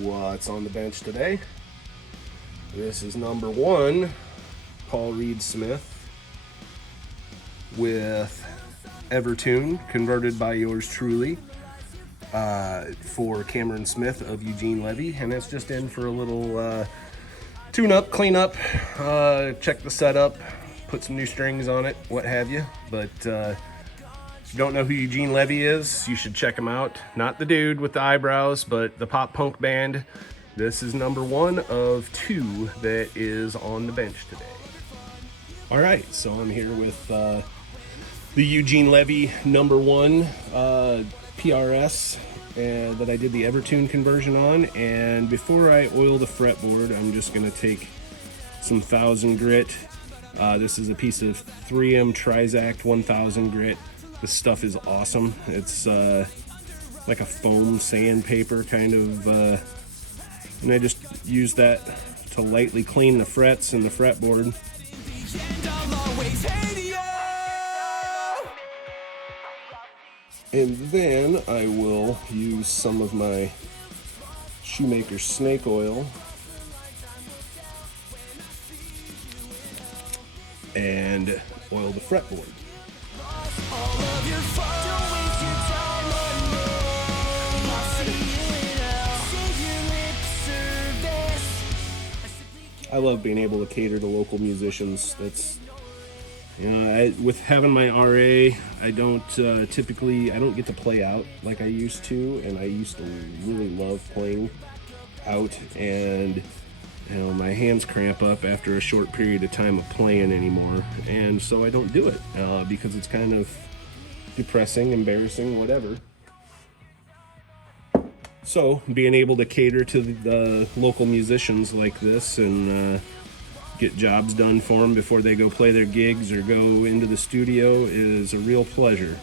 What's on the bench today? This is number 1, Paul Reed Smith with EverTune, converted by yours truly, for Cameron Smith of Eugene Levy, and it's just in for a little tune-up, clean-up, check the setup, put some new strings on it, what have you. But if you don't know who Eugene Levy is, you should check him out. Not the dude with the eyebrows, but the pop-punk band. This is number 1 of 2 that is on the bench today. All right, so I'm here with the Eugene Levy number 1 PRS that I did the EverTune conversion on. And before I oil the fretboard, I'm just gonna take some 1000 grit. This is a piece of 3M Trizact 1000 grit. This stuff is awesome. It's like a foam sandpaper kind of, and I just use that to lightly clean the frets and the fretboard. And then I will use some of my Shoemaker's snake oil and oil the fretboard. I love being able to cater to local musicians. That's, you know, with having my RA, I don't I don't get to play out like I used to, and I used to really love playing out, and you know, my hands cramp up after a short period of time of playing anymore, and so I don't do it because it's kind of depressing, embarrassing, whatever. So being able to cater to the local musicians like this and get jobs done for them before they go play their gigs or go into the studio is a real pleasure.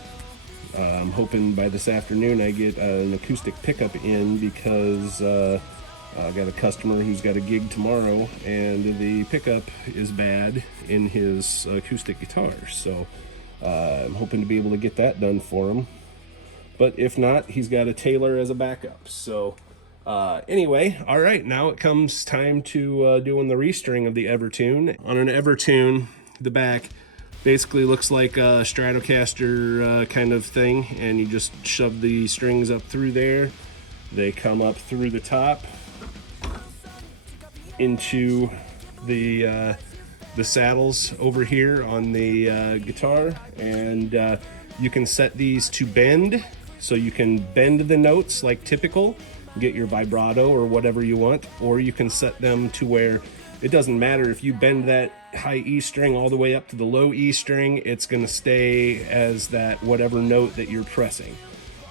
I'm hoping by this afternoon I get an acoustic pickup in, because I got a customer who's got a gig tomorrow and the pickup is bad in his acoustic guitar. So I'm hoping to be able to get that done for him. But if not, he's got a Taylor as a backup. So anyway, all right, now it comes time to doing the restring of the EverTune. On an EverTune, the back basically looks like a Stratocaster kind of thing, and you just shove the strings up through there. They come up through the top into the saddles over here on the guitar, and you can set these to bend, so you can bend the notes like typical, get your vibrato or whatever you want, or you can set them to where it doesn't matter if you bend that high E string all the way up to the low E string, it's going to stay as that whatever note that you're pressing.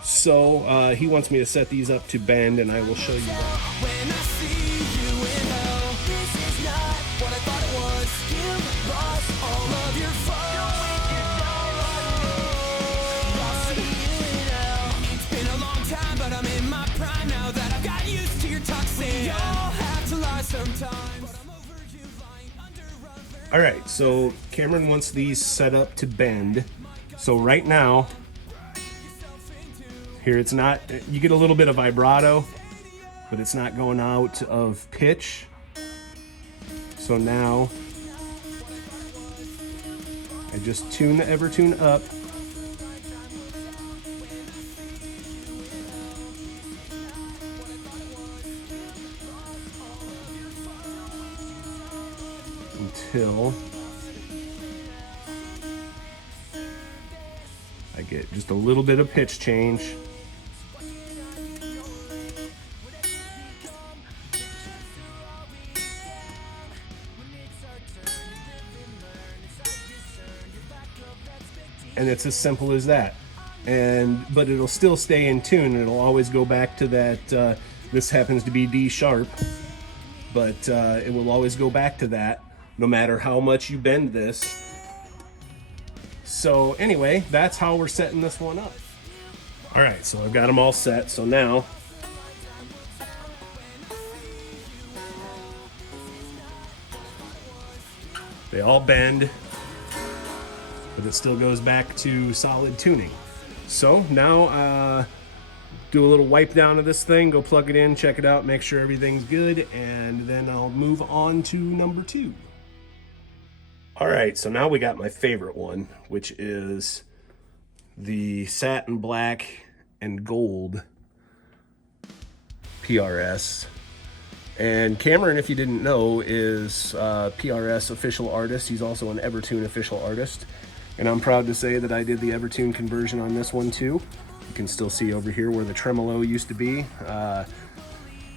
So he wants me to set these up to bend, and I will show you that. All right, so Cameron wants these set up to bend. So right now, here it's not, you get a little bit of vibrato, but it's not going out of pitch. So now, I just tune the EverTune up. Until I get just a little bit of pitch change. And it's as simple as that. But it'll still stay in tune. It'll always go back to that, this happens to be D sharp, but it will always go back to that no matter how much you bend this. So anyway, that's how we're setting this one up. All right, so I've got them all set. So now they all bend, but it still goes back to solid tuning. So now do a little wipe down of this thing, go plug it in, check it out, make sure everything's good, and then I'll move on to number 2. All right, so now we got my favorite one, which is the satin black and gold PRS. And Cameron, if you didn't know, is PRS official artist. He's also an EverTune official artist. And I'm proud to say that I did the EverTune conversion on this one too. You can still see over here where the tremolo used to be.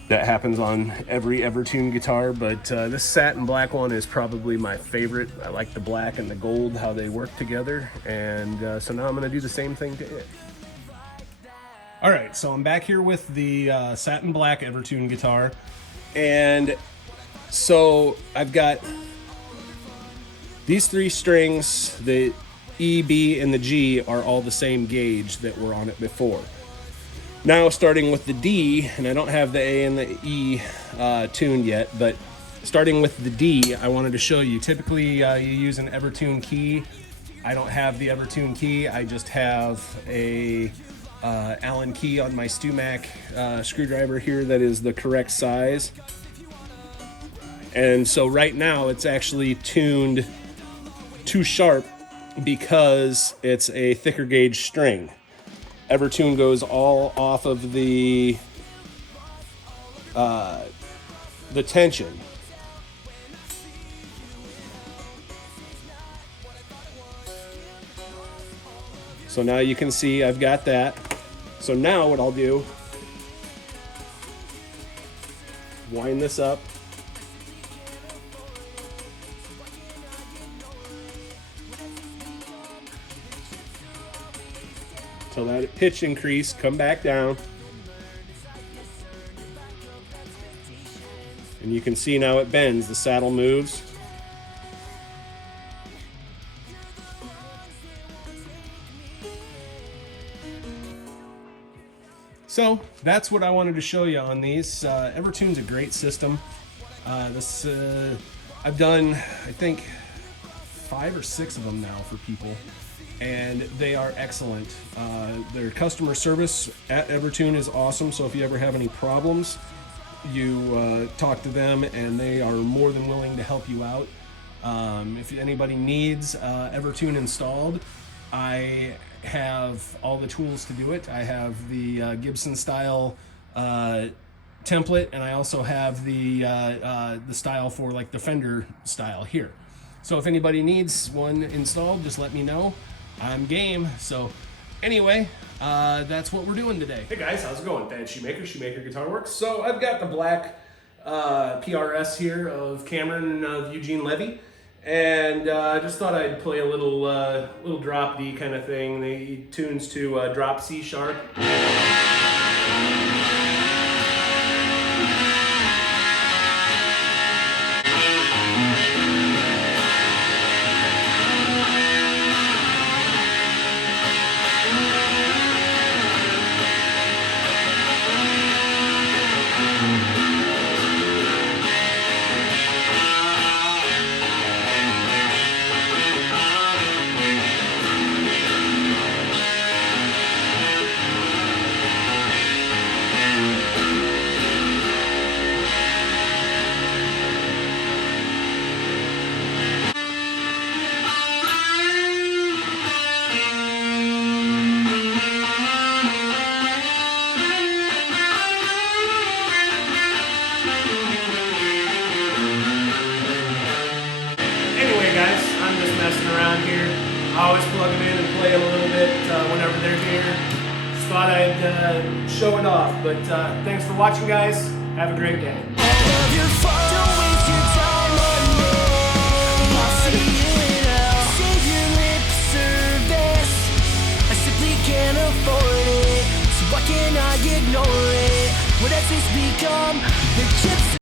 That happens on every EverTune guitar, but this satin black one is probably my favorite. I like the black and the gold, how they work together. And so now I'm gonna do the same thing to it. All right, so I'm back here with the satin black EverTune guitar. And so I've got these 3 strings, the E, B, and the G are all the same gauge that were on it before. Now starting with the D, and I don't have the A and the E tuned yet, but starting with the D, I wanted to show you. Typically you use an EverTune key. I don't have the EverTune key, I just have a Allen key on my StewMac screwdriver here that is the correct size. And so right now it's actually tuned too sharp because it's a thicker gauge string. EverTune goes all off of the tension. So now you can see I've got that. So now what I'll do, wind this up. So that pitch increase, come back down. And you can see now it bends, the saddle moves. So that's what I wanted to show you on these. EverTune's a great system. I've done, I think, 5 or 6 of them now for people, and they are excellent. Their customer service at EverTune is awesome, so if you ever have any problems, you talk to them and they are more than willing to help you out. If anybody needs EverTune installed, I have all the tools to do it. I have the Gibson style template, and I also have the style for like the Fender style here. So if anybody needs one installed, just let me know. I'm game. So anyway, that's what we're doing today. Hey guys, how's it going? Dan Shoemaker, Shoemaker Guitar Works. So I've got the black PRS here of Cameron and of Eugene Levy. And I just thought I'd play a little drop D kind of thing. He tunes to drop C sharp. Around here, I always plug them in and play them a little bit whenever they're here. Just thought I'd show it off, but thanks for watching, guys. Have a great day. Ignore it. What has this become?